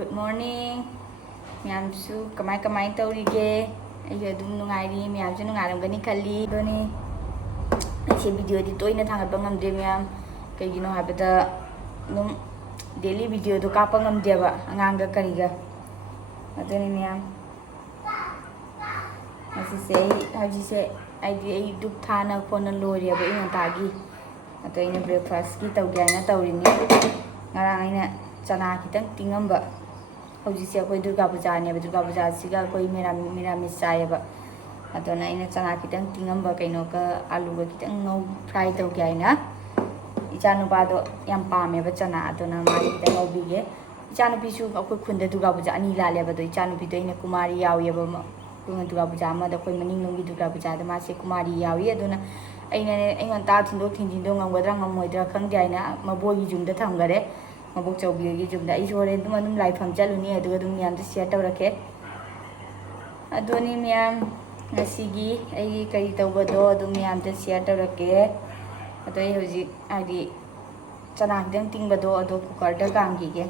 Good morning มยามสุกำไมตꯧ리게 ꯑꯩꯁꯨ ꯑꯗꯨꯝ ꯅꯨꯡꯉꯥꯏꯔꯤ ꯃꯌꯥꯝꯁꯨ ꯅꯨꯡꯉꯥꯏꯔꯝꯒꯅꯤ ꯈꯜꯂꯤ ꯑꯗꯨꯅꯤ ꯑꯩꯁꯦ ꯚꯤꯗꯤꯑꯣꯗꯤ ꯇꯣꯏꯅ ꯊꯥꯡꯒꯠꯄ ꯉꯝꯗꯦ ꯃꯌꯥꯝ ꯀꯩꯒꯤꯅꯣ ꯍꯥꯏꯕꯗ ꯑꯗꯨꯝ ꯗꯦꯂꯤ ꯚꯤꯗꯤꯑꯣꯗꯣ ꯀꯥꯞꯄ ꯉꯝꯗꯦꯕ ꯑꯉꯥꯡꯒ ꯀꯔꯤꯒ ꯑꯗꯨꯅꯤ ꯃꯌꯥꯝ ꯉꯁꯤꯁꯦ ꯍꯧꯖꯤꯛꯁꯦ ꯑꯩ ꯗꯨꯛ ꯊꯥꯅ ꯈꯣꯠꯅ ꯂꯣꯏꯔꯦꯕ ꯑꯌꯨꯛ ꯉꯟꯇꯥꯒꯤ ꯑꯗꯣ ꯑꯩꯅ ꯕ꯭ꯔꯦꯛꯐꯥꯁꯀꯤ ꯇꯧꯒꯦ ꯍꯥꯏꯅ ꯇꯧꯔꯤꯅꯤ ꯉꯔꯥꯡ ꯑꯩꯅ ꯆꯅꯥ ꯈꯤꯇꯪ ꯇꯤꯡꯉꯝꯕ ꯍꯧꯖꯤꯛꯁꯦ ꯑꯩꯈꯣꯏ ꯗꯨꯔꯒꯥ ꯄꯨꯖꯥꯅꯦꯕ ꯗꯨꯔꯒꯥ ꯄꯨꯖꯥꯁꯤꯒ ꯑꯩꯈꯣꯏ ꯃꯤꯔꯥꯃꯤꯁ ꯆꯥꯏꯌꯦꯕ ꯑꯗꯨꯅ ꯑꯩꯅ ꯆꯅꯥ ꯈꯤꯇꯪ ꯇꯤꯡꯉꯝꯕ ꯀꯩꯅꯣꯒ ꯑꯂꯨꯒ ꯈꯤꯇꯪ ꯐ꯭ꯔꯥꯏ ꯇꯧꯒꯦ ꯍꯥꯏꯅ ꯏꯆꯥꯅꯨꯄꯥꯗꯣ ꯌꯥꯝ ꯄꯥꯝꯃꯦꯕ ꯆꯅꯥ ꯑꯗꯨꯅ ꯃꯥꯒꯤ ꯈꯤꯇꯪ ꯉꯧꯕꯤꯒꯦ ꯏꯆꯥꯅꯨꯄꯤꯁꯨ ꯑꯩꯈꯣꯏ ꯈꯨꯟꯗ ꯗꯨꯔꯒꯥ ꯄꯨꯖꯥ ꯑꯅꯤ ꯂꯥꯜꯂꯦꯕ ꯑꯗꯣ ꯏꯆꯥꯅꯨꯄꯤꯗꯣ ꯑꯩꯅ ꯀꯨꯃꯥꯔꯤ ꯌꯥꯎꯋꯦꯕ ꯗꯨꯔꯒꯥ ꯄꯨꯖꯥ ꯑꯃꯗ ꯑꯩꯈꯣꯏ ꯃꯅꯤꯡꯂꯣꯝꯒꯤ ꯗꯨꯔꯒꯥ ꯄꯨꯖꯥꯗ ꯃꯥꯁꯦ ꯀꯨꯃꯥꯔꯤ ꯌꯥꯎꯏ ꯑꯗꯨꯅ ꯑꯩ ꯉꯟꯇꯥ ꯊꯤꯟꯗꯣꯛ ꯊꯤꯟꯖꯤꯟꯗꯣ ꯉꯝꯒꯗ꯭ꯔꯥ ꯉꯝꯃꯣꯏꯗ꯭ꯔꯥ ꯈꯪꯗꯦ ꯍꯥꯏꯅ ꯃꯕꯣꯏꯒꯤ ꯌꯨꯝꯗ ꯊꯝꯈꯔꯦ ꯃꯕꯣꯛꯆꯧꯕꯤꯒꯤ ꯌꯨꯝꯗ ꯑꯩꯁꯨ ꯍꯣꯔꯦꯟ ꯑꯗꯨꯝ ꯂꯥꯏꯐꯝ ꯆꯠꯂꯨꯅꯤ ꯑꯗꯨꯒ ꯑꯗꯨꯝ ꯃꯌꯥꯝꯗ ꯁꯤꯌꯔ ꯇꯧꯔꯛꯀꯦ ꯑꯗꯨꯅꯤ ꯃꯌꯥꯝ ꯉꯁꯤꯒꯤ ꯑꯩꯒꯤ ꯀꯔꯤ ꯇꯧꯕꯗꯣ ꯑꯗꯨꯝ ꯃꯌꯥꯝꯗ ꯁꯤꯌꯔ ꯇꯧꯔꯛꯀꯦ ꯑꯗꯣ ꯑꯩ ꯍꯧꯖꯤꯛ ꯍꯥꯏꯗꯤ ꯆꯅꯥ ꯈꯤꯇꯪ ꯇꯤꯡꯕꯗꯣ ꯑꯗꯣ ꯀꯨꯀꯔꯗ ꯀꯥꯝꯈꯤꯒꯦ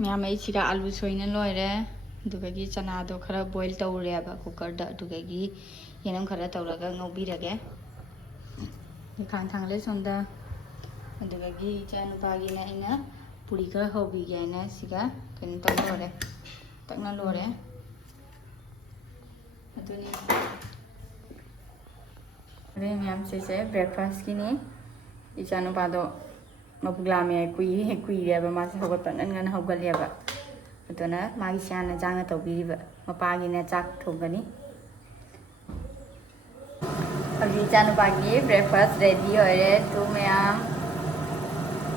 ꯃꯌꯥꯝ ꯑꯩ ꯁꯤꯗ ꯑꯂꯨ ꯁꯣꯏꯅ ꯂꯣꯏꯔꯦ ꯑꯗꯨꯒꯤ ꯆꯅꯥꯗꯣ ꯈꯔ ꯕꯣꯏꯜ ꯇꯧꯔꯦꯕ ꯀꯨꯀꯔꯗ ꯑꯗꯨꯒꯤ ꯌꯦꯅꯝ ꯈꯔ ꯇꯧꯔꯒ ꯉꯧꯕꯤꯔꯒꯦ ꯈꯥꯡ ꯊꯥꯡꯒꯠꯂꯦ ꯁꯣꯝꯗ ꯑꯗꯨꯒꯤ ꯏꯆꯥꯅꯨꯄꯥꯒꯤꯅ ꯑꯩꯅ ꯄꯨꯔꯤ ꯈꯔ ꯍꯧꯕꯤꯒꯦ ꯍꯥꯏꯅ ꯁꯤꯒ ꯀꯩꯅꯣ ꯇꯧꯔꯦ ꯇꯛꯅ ꯂꯣꯏꯔꯦ ꯑꯗꯨꯅꯤ ꯑꯗꯨꯅꯤ ꯃꯌꯥꯝ ꯁꯤꯁꯦ ꯕ꯭ꯔꯦꯛꯐꯥꯁꯀꯤꯅꯤ ꯏꯆꯥꯅꯨꯄꯥꯗꯣ ꯃꯕꯨꯛ ꯂꯥꯝꯃꯦ ꯀꯨꯏꯔꯦꯕ ꯃꯥꯁꯦ ꯍꯧꯒꯠꯄ ꯉꯟꯅ ꯍꯧꯒꯠꯂꯦꯕ ꯑꯗꯨꯅ ꯃꯥꯒꯤ ꯆꯥꯅ ꯆꯥꯡꯅ ꯇꯧꯕꯤꯔꯤꯕ ꯃꯄꯥꯒꯤꯅ ꯆꯥꯛ ꯊꯣꯡꯒꯅꯤ ꯍꯧꯖꯤꯛ ꯏꯆꯥꯅꯨꯄꯥꯒꯤ ꯕ꯭ꯔꯦꯛꯐꯥꯁ ꯔꯦꯗꯤ ꯑꯣꯏꯔꯦ ꯇꯨ ꯃꯌꯥꯝ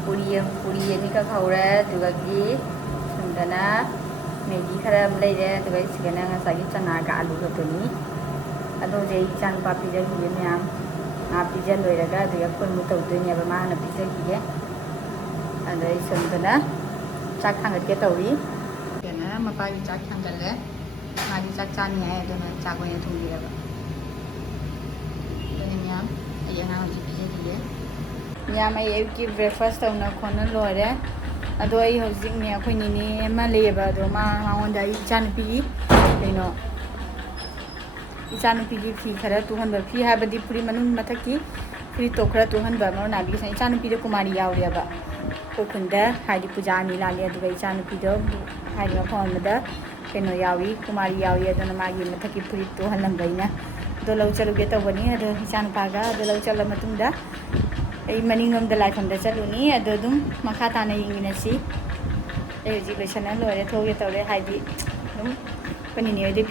ꯄꯨꯔꯤ ꯑꯅꯤꯈꯛ ꯍꯧꯔꯦ ꯑꯗꯨꯒꯤ ꯁꯣꯝꯗꯅ ꯃꯦꯒꯤ ꯈꯔ ꯂꯩꯔꯦ ꯑꯗꯨꯒ ꯁꯤꯒꯅ ꯉꯁꯥꯏꯒꯤ ꯆꯅꯥꯒ ꯑꯂꯨ ꯈꯛꯇꯅꯤ ꯑꯗꯣ ꯍꯧꯖꯤꯛ ꯑꯩ ꯏꯆꯥꯅꯨꯄꯥ ꯄꯤꯖꯈꯤꯒꯦ ꯃꯌꯥꯝ ꯃꯥ ꯄꯤꯖ ꯂꯣꯏꯔꯒ ꯑꯗꯨꯒ ꯑꯩꯈꯣꯏꯃꯨꯛ ꯇꯧꯗꯣꯏꯅꯦꯕ ꯃꯥ ꯍꯥꯟꯅ ꯄꯤꯖꯈꯤꯒꯦ ꯑꯗꯣ ꯑꯩ ꯁꯣꯝꯗꯅ ꯆꯥꯛ ꯊꯥꯡꯒꯠꯀꯦ ꯇꯧꯔꯤ ꯀꯩꯅꯣ ꯃꯄꯥꯒꯤ ꯆꯥꯛ ꯊꯥꯡꯒꯠꯂꯦ ꯃꯥꯒꯤ ꯆꯥꯛ ꯆꯥꯅꯤꯡꯉꯥꯏ ꯑꯗꯨꯅ ꯆꯥꯛ ꯑꯣꯏꯅ ꯊꯣꯡꯕꯤꯔꯕ ꯑꯗꯨꯅꯤ ꯃꯌꯥꯝ ꯑꯩ ꯑꯉꯥꯡ ꯍꯧꯖꯤꯛ ꯄꯤꯖꯈꯤꯒꯦ ꯃꯌꯥꯝ ꯑꯩ ꯑꯌꯨꯛꯀꯤ ꯕ꯭ꯔꯦꯛꯐꯥꯁ ꯇꯧꯅ ꯈꯣꯠꯅ ꯂꯣꯏꯔꯦ ꯑꯗꯣ ꯑꯩ ꯍꯧꯖꯤꯛꯅꯦ ꯑꯩꯈꯣꯏ ꯅꯤꯅꯦ ꯑꯃ ꯂꯩꯌꯦꯕ ꯑꯗꯣ ꯃꯉꯣꯟꯗ ꯑꯩ ꯏꯆꯥꯅꯨꯄꯤꯒꯤ ꯀꯩꯅꯣ ꯏꯆꯥꯅꯨꯄꯤꯒꯤ ꯐꯤ ꯈꯔ ꯇꯨꯍꯟꯕ ꯐꯤ ꯍꯥꯏꯕꯗꯤ ꯐꯨꯔꯤꯠ ꯃꯅꯨꯡ ꯃꯊꯛꯀꯤ ꯐꯨꯔꯤꯠꯇꯣ ꯈꯔ ꯇꯨꯍꯟꯕ ꯃꯔꯣꯅꯥꯕꯤꯒꯤ ꯏꯆꯥꯅꯨꯄꯤꯗꯣ ꯀꯨꯃꯥꯔꯤ ꯌꯥꯎꯔꯦꯕ ꯑꯩꯈꯣꯏ ꯈꯨꯟꯗ ꯍꯥꯏꯗꯤ ꯄꯨꯖꯥ ꯑꯅꯤ ꯂꯥꯜꯂꯦ ꯑꯗꯨꯒ ꯏꯆꯥꯅꯨꯄꯤꯗꯣ ꯍꯥꯏꯗꯤ ꯃꯐꯝ ꯑꯃꯗ ꯀꯩꯅꯣ ꯌꯥꯎꯏ ꯀꯨꯃꯥꯔꯤ ꯌꯥꯎꯏ ꯑꯗꯨꯅ ꯃꯥꯒꯤ ꯃꯊꯛꯀꯤ ꯐꯨꯔꯤꯠ ꯇꯨꯍꯜꯂꯝꯕ ꯑꯩꯅ ꯑꯗꯣ ꯂꯧ ꯆꯠꯂꯨꯒꯦ ꯇꯧꯕꯅꯤ ꯑꯗꯣ ꯏꯆꯥꯅꯨꯄꯥꯒ ꯑꯗꯣ ꯂꯧ ꯆꯠꯂ ꯃꯇꯨꯡꯗ ꯑꯩ ꯃꯅꯤꯡꯂꯣꯝꯗ ꯂꯥꯏꯐꯝꯗ ꯆꯠꯂꯨꯅꯤ ꯑꯗꯣ ꯑꯗꯨꯝ ꯃꯈꯥ ꯇꯥꯅ ꯌꯦꯡꯃꯤꯟꯅꯁꯤ ꯑꯩ ꯍꯧꯖꯤꯛ ꯂꯣꯏꯁꯟꯅ ꯂꯣꯏꯔꯦ ꯊꯣꯛꯒꯦ ꯇꯧꯔꯦ ꯍꯥꯏꯗꯤ ꯑꯗꯨꯝ ꯑꯩꯈꯣꯏ ꯅꯤꯅꯦ ꯍꯣꯏꯗꯤ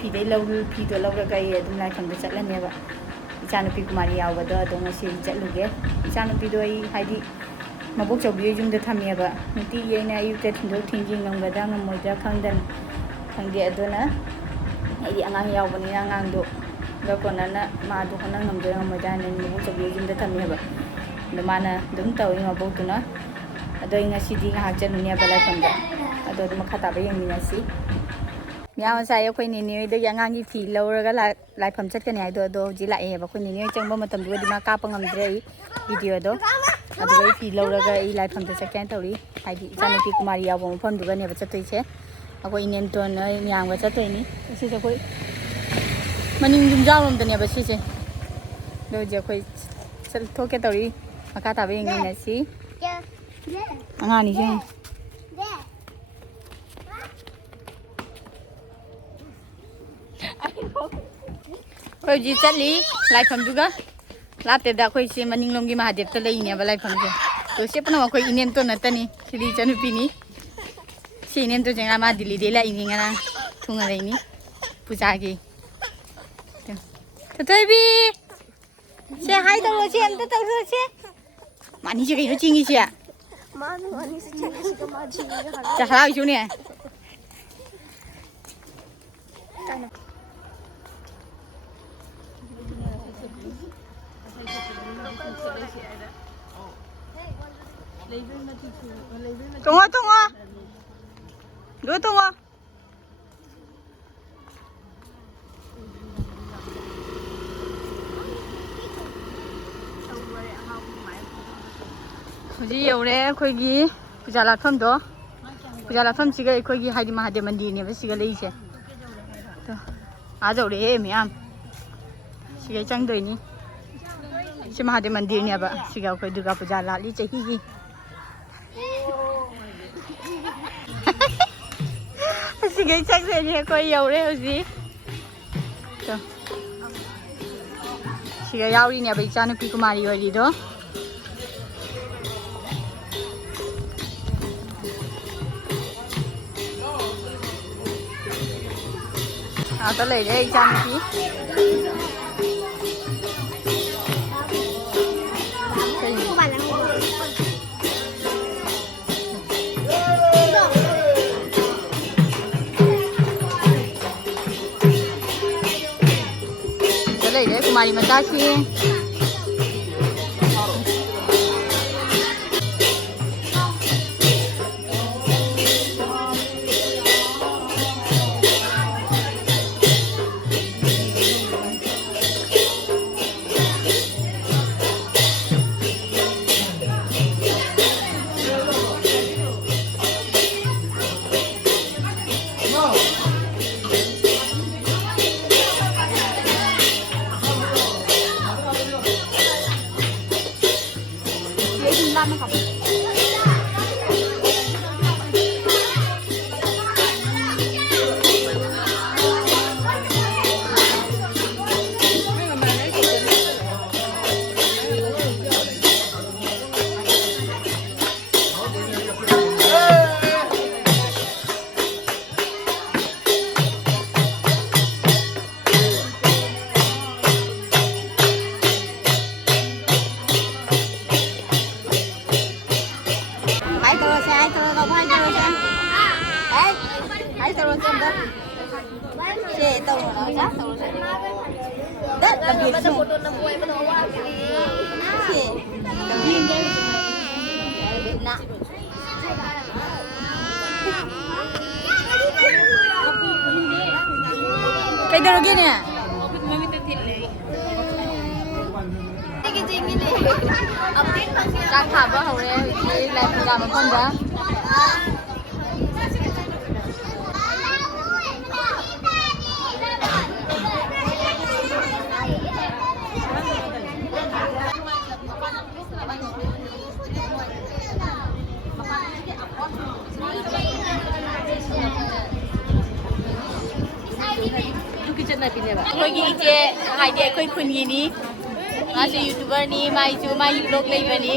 ꯐꯤꯗꯣ ꯂꯧꯔꯒ ꯑꯩ ꯑꯗꯨꯝ ꯂꯥꯏꯐꯝꯗ ꯆꯠꯂꯅꯦꯕ ꯏꯆꯥꯅꯨꯄꯤ ꯀꯨꯃꯥꯔꯤ ꯌꯥꯎꯕꯗꯣ ꯑꯗꯣ ꯉꯁꯤ ꯆꯠꯂꯨꯒꯦ ꯏꯆꯥꯅꯨꯄꯤꯗꯣ ꯑꯩ ꯍꯥꯏꯗꯤ ꯃꯕꯣꯛꯆꯧꯕꯤ ꯌꯨꯝꯗ ꯊꯝꯃꯦꯕ ꯅꯨꯡꯇꯤꯒꯤ ꯑꯩꯅ ꯑꯌꯨꯛꯇ ꯊꯤꯟꯗꯣꯛ ꯊꯤꯟꯖꯤꯟ ꯉꯝꯒꯗ꯭ꯔꯥ ꯉꯝꯃꯣꯏꯗ꯭ꯔꯥ ꯈꯪꯗꯦ ꯑꯗꯨꯅ ꯑꯩꯗꯤ ꯑꯉꯥꯡ ꯌꯥꯎꯕꯅꯤꯅ ꯑꯉꯥꯡꯗꯣ ꯀꯣꯟꯅꯅ ꯃꯥꯗꯣ ꯍꯣꯠꯅ ꯉꯝꯗꯣꯏꯔꯥ ꯉꯝꯃꯣꯏꯗ꯭ꯔꯥ ꯍꯥꯏꯅ ꯃꯕꯣꯛꯆꯧꯕꯤ ꯌꯨꯝꯗ ꯊꯝꯃꯦꯕ ꯑꯗꯣ ꯃꯥꯅ ꯑꯗꯨꯝ ꯇꯧꯋꯤ ꯃꯕꯣꯛꯇꯨꯅ ꯑꯗꯣ ꯑꯩ ꯉꯁꯤꯗꯤ ꯉꯥꯏꯍꯥꯛ ꯆꯠꯂꯨꯅꯦꯕ ꯂꯥꯏꯐꯝꯗ ꯑꯗꯣ ꯑꯗꯨꯝ ꯃꯈꯥ ꯇꯥꯕ ꯌꯦꯡꯃꯤꯟꯅꯁꯤ ꯃꯌꯥꯝ ꯉꯁꯥꯏ ꯑꯩꯈꯣꯏ ꯅꯦꯅꯦ ꯍꯣꯏꯗꯒꯤ ꯑꯉꯥꯡꯒꯤ ꯐꯤ ꯂꯧꯔꯒ ꯂꯥꯏꯐꯝ ꯆꯠꯀꯅꯤ ꯍꯥꯏꯗꯣ ꯑꯗꯣ ꯍꯧꯖꯤꯛ ꯂꯥꯛꯑꯦꯕ ꯑꯩꯈꯣꯏ ꯅꯦꯅꯦ ꯍꯣꯏ ꯆꯪꯕ ꯃꯇꯝꯗꯨꯒꯗꯤ ꯃꯥ ꯀꯥꯞꯄ ꯉꯝꯗ꯭ꯔꯦ ꯑꯩ ꯚꯤꯗꯤꯑꯣꯗꯣ ꯑꯗꯨꯒ ꯑꯩ ꯐꯤ ꯂꯧꯔꯒ ꯑꯩ ꯂꯥꯏꯐꯝꯗ ꯆꯠꯀꯦꯅ ꯇꯧꯔꯤ ꯍꯥꯏꯗꯤ ꯏꯆꯥꯅꯨꯄꯤ ꯀꯨꯃꯥꯔꯤ ꯌꯥꯎꯕ ꯃꯐꯝꯗꯨꯒꯅꯦꯕ ꯆꯠꯇꯣꯏꯁꯦ ꯑꯩꯈꯣꯏ ꯏꯅꯦꯝꯇꯣꯟ ꯃꯌꯥꯝꯒ ꯆꯠꯇꯣꯏꯅꯤ ꯁꯤꯁꯦ ꯑꯩꯈꯣꯏ ꯃꯅꯤꯡ ꯌꯨꯝꯖꯥꯎꯔꯣꯝꯗꯅꯦꯕ ꯁꯤꯁꯦ ꯑꯗꯣ ꯍꯧꯖꯤꯛ ꯑꯩꯈꯣꯏ ꯊꯣꯛꯀꯦ ꯇꯧꯔꯤ ꯃꯈꯥ ꯇꯥꯕ ꯌꯦꯡꯃꯤꯟꯅꯁꯤ ꯑꯉꯥꯡꯅꯤꯁꯦ ꯑꯩꯈꯣꯏ ꯍꯧꯖꯤꯛ ꯆꯠꯂꯤ ꯂꯥꯏꯐꯝꯗꯨꯒ ꯂꯥꯞꯇꯦꯗ ꯑꯩꯈꯣꯏꯁꯦ ꯃꯅꯤꯡꯂꯣꯝꯒꯤ ꯃꯍꯥꯗꯦꯕꯇ ꯂꯩꯅꯦꯕ ꯂꯥꯏꯐꯝꯁꯦ ꯑꯗꯣ ꯁꯤ ꯄꯨꯝꯅꯃꯛ ꯑꯩꯈꯣꯏ ꯏꯅꯦꯝꯇꯣꯟ ꯅꯠꯇꯅꯤ ꯁꯤꯗꯤ ꯏꯆꯥꯅꯨꯄꯤꯅꯤ ꯁꯤ ꯏꯅꯦꯝꯇꯣꯟꯁꯦ ꯉꯔꯥꯡ ꯃꯥ ꯗꯤꯜꯂꯤꯗꯩ ꯂꯥꯛꯏꯅꯤ ꯉꯔꯥꯡ ꯊꯨꯡꯉꯔꯛꯏꯅꯤ ꯄꯨꯖꯥꯒꯤ ꯊꯣꯏꯕꯤ ꯁꯦ ꯍꯥꯏ ꯇꯧꯔꯣꯁꯦ ꯑꯝꯇ ꯇꯧꯔꯣꯁꯦ ꯃꯥꯅꯤꯁꯦ ꯀꯩꯅꯣ ꯆꯤꯡꯉꯤꯁꯦ ꯍꯔꯥꯎꯏꯁꯨꯅꯦ ꯇꯣꯡꯉꯣ ꯇꯣꯡꯉꯣ ꯗꯣ ꯇꯣꯡꯉꯣ ꯍꯧꯖꯤꯛ ꯌꯧꯔꯦ ꯑꯩꯈꯣꯏꯒꯤ ꯄꯨꯖꯥ ꯂꯥꯠꯐꯝꯗꯣ ꯄꯨꯖꯥ ꯂꯥꯠꯐꯝꯁꯤꯒ ꯑꯩꯈꯣꯏꯒꯤ ꯍꯥꯏꯗꯤ ꯃꯍꯥꯗꯦꯕ ꯃꯟꯗꯤꯔꯅꯦꯕ ꯁꯤꯒ ꯂꯩꯔꯤꯁꯦ ꯑꯥ ꯌꯧꯔꯦꯍꯦ ꯃꯌꯥꯝ siga chang doi ni si Mahadev mandir ni aba siga koi Durga Puja latli chahi gi siga chang doi ni koi yaure hoji to siga yauri ni aba ichanu pi kumari wari do ta lấy đây chăn tí ta lấy đấy kumari mà ta chi cái đâu kia nè đang thả vào hậu đấy lại làm một con đó Koi gi je hai de koi khun gi ni ma se youtuber ni mai chu mai vlog lei ba ni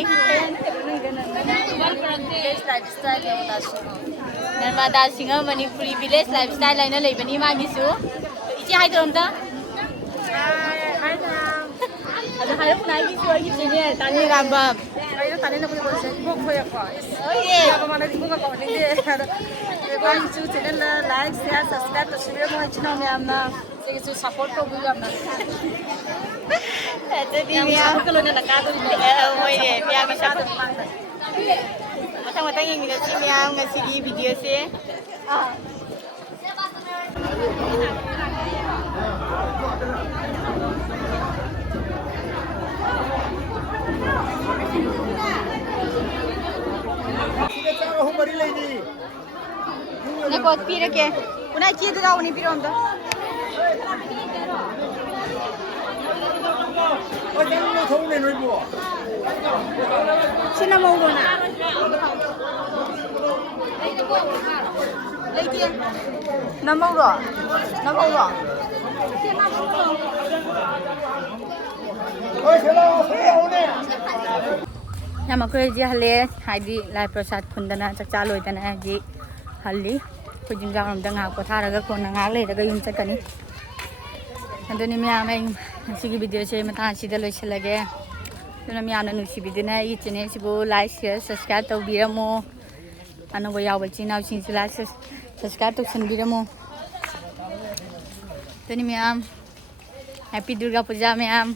village lifestyle ya ta su Narmada Singa Manipuri village lifestyle lai na lei ba ni ma gi su ichi hai dom da hai da ada hai ro nai gi su gi che ne ta ni ram ba ai ro ta ne na ko se bok phoya ko oi ye ba ma na di ko ka ko ni de ko gi su channel la like share subscribe to share mo chino me amna से support तो भी करना ऐसे भी मियाँ को लोग ने लगा तो वो ये मियाँ भी साथ मतलब ये मियाँ से मियाँ उन्हें सीरी वीडियो से ने कोट पी रखे उन्हें चीज़ तो उन्हें पी रहा Sino mau na? Lagi dia. Nama ro. Nama ro. Oi, hello, hello ne. Nama ko ji hale haidi lai prasad khundana chakcha loidana ji halli khujim jang dang ha ko tharaga ko na ngak le daga yum chakani adoni miyam ai sigi video che mata sida loisilage dona miyam na nusi bidina I channel sibo like share subscribe tawbiramo anobo yawal chinaw sin like subscribe tawsanbiramo doni miyam happy Durga Puja miyam